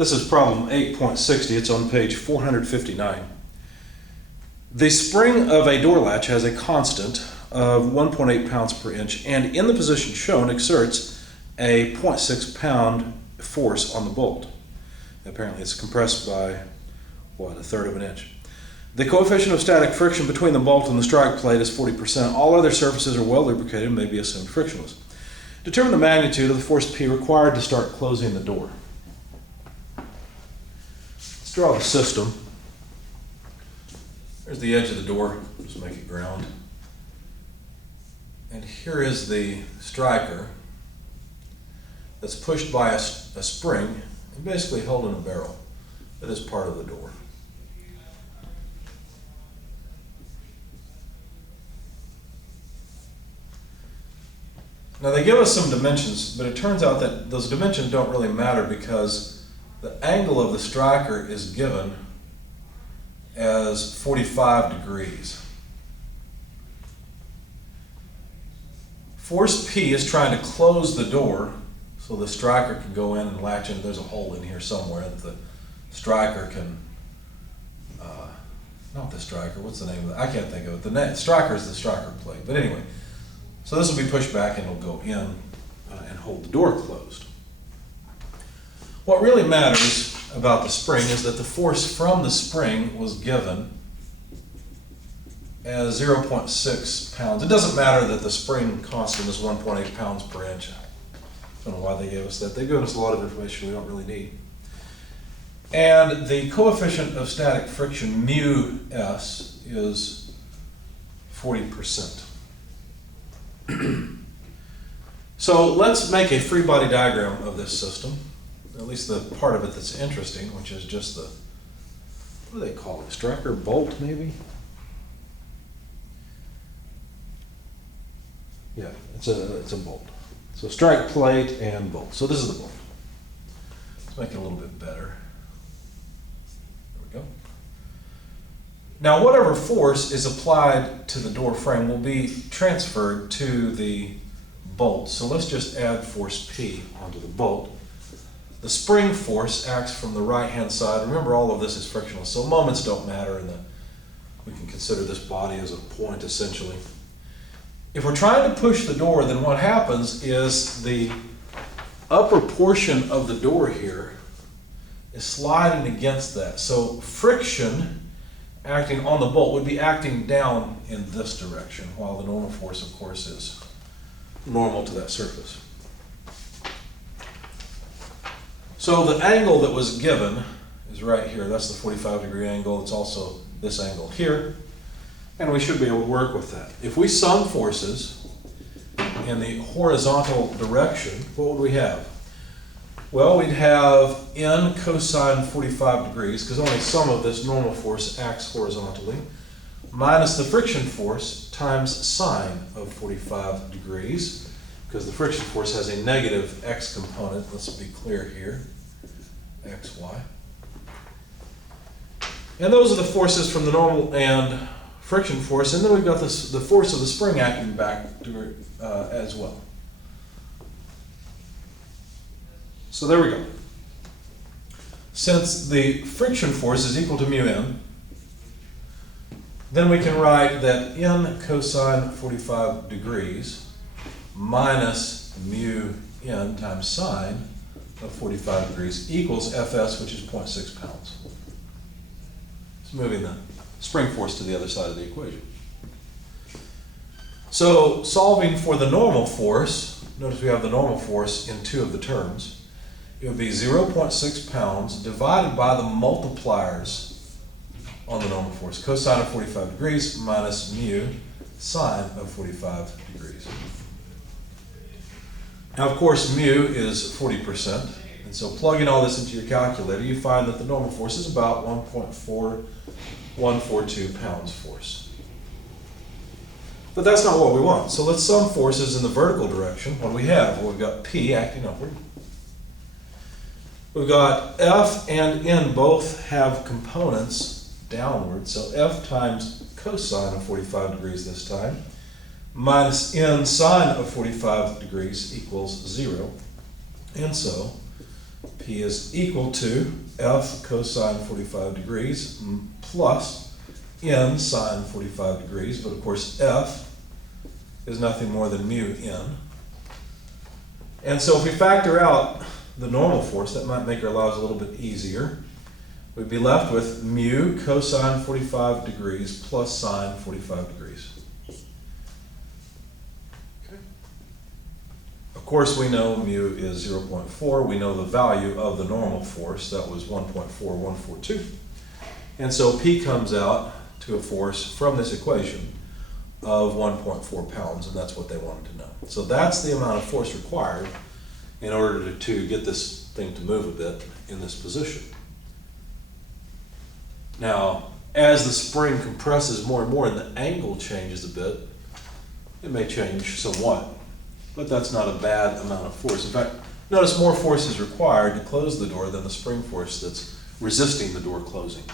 This is problem 8.60. It's on page 459. The spring of a door latch has a constant of 1.8 pounds per inch and in the position shown exerts a 0.6 pound force on the bolt. Apparently it's compressed by, what, 1/3 of an inch. The coefficient of static friction between the bolt and the strike plate is 40%. All other surfaces are well lubricated and may be assumed frictionless. Determine the magnitude of the force P required to start closing the door. Let's draw the system. There's the edge of the door, just make it ground. And here is the striker that's pushed by a spring and basically holding a barrel that is part of the door. Now they give us some dimensions, but it turns out that those dimensions don't really matter because the angle of the striker is given as 45 degrees. Force P is trying to close the door so the striker can go in and latch in. There's a hole in here somewhere that the striker can, not the striker, what's the name of it? I can't think of it. The striker is the striker plate, but anyway. So this will be pushed back and it'll go in and hold the door closed. What really matters about the spring is that the force from the spring was given as 0.6 pounds. It doesn't matter that the spring constant is 1.8 pounds per inch. I don't know why they gave us that. They've given us a lot of information we don't really need. And the coefficient of static friction, mu s, is 40%. So let's make a free body diagram of this system, at least the part of it that's interesting, which is just the, what do they call it, striker bolt maybe? Yeah, it's a bolt. So strike plate and bolt. So this is the bolt. Let's make it a little bit better. There we go. Now whatever force is applied to the door frame will be transferred to the bolt. So let's just add force P onto the bolt. The spring force acts from the right hand side. Remember, all of this is frictionless, so moments don't matter, and we can consider this body as a point essentially. If we're trying to push the door, then what happens is the upper portion of the door here is sliding against that. So friction acting on the bolt would be acting down in this direction, while the normal force, of course, is normal to that surface. So the angle that was given is right here. That's the 45-degree angle. It's also this angle here. And we should be able to work with that. If we sum forces in the horizontal direction, what would we have? Well, we'd have n cosine 45 degrees, because only some of this normal force acts horizontally, minus the friction force times sine of 45 degrees, because the friction force has a negative x component. Let's be clear here, xy. And those are the forces from the normal and friction force, and then we've got the force of the spring acting back to as well. So there we go. Since the friction force is equal to mu n, then we can write that n cosine 45 degrees minus mu n times sine of 45 degrees equals Fs, which is 0.6 pounds. It's moving the spring force to the other side of the equation. So solving for the normal force, notice we have the normal force in two of the terms. It would be 0.6 pounds divided by the multipliers on the normal force. Cosine of 45 degrees minus mu sine of 45 degrees. Now, of course, mu is 40%. And so plugging all this into your calculator, you find that the normal force is about 1.4142 pounds force. But that's not what we want. So let's sum forces in the vertical direction. What do we have? Well, we've got P acting upward. We've got F and N both have components downward. So F times cosine of 45 degrees this time, minus N sine of 45 degrees equals 0. And so P is equal to F cosine 45 degrees plus N sine 45 degrees, but of course F is nothing more than mu N. And so if we factor out the normal force, that might make our lives a little bit easier. We'd be left with mu cosine 45 degrees plus sine 45 degrees. Okay. Of course, we know mu is 0.4. We know the value of the normal force. That was 1.4142. And so P comes out to a force from this equation of 1.4 pounds, and that's what they wanted to know. So that's the amount of force required in order to get this thing to move a bit in this position. Now, as the spring compresses more and more and the angle changes a bit, it may change somewhat, but that's not a bad amount of force. In fact, notice more force is required to close the door than the spring force that's resisting the door closing.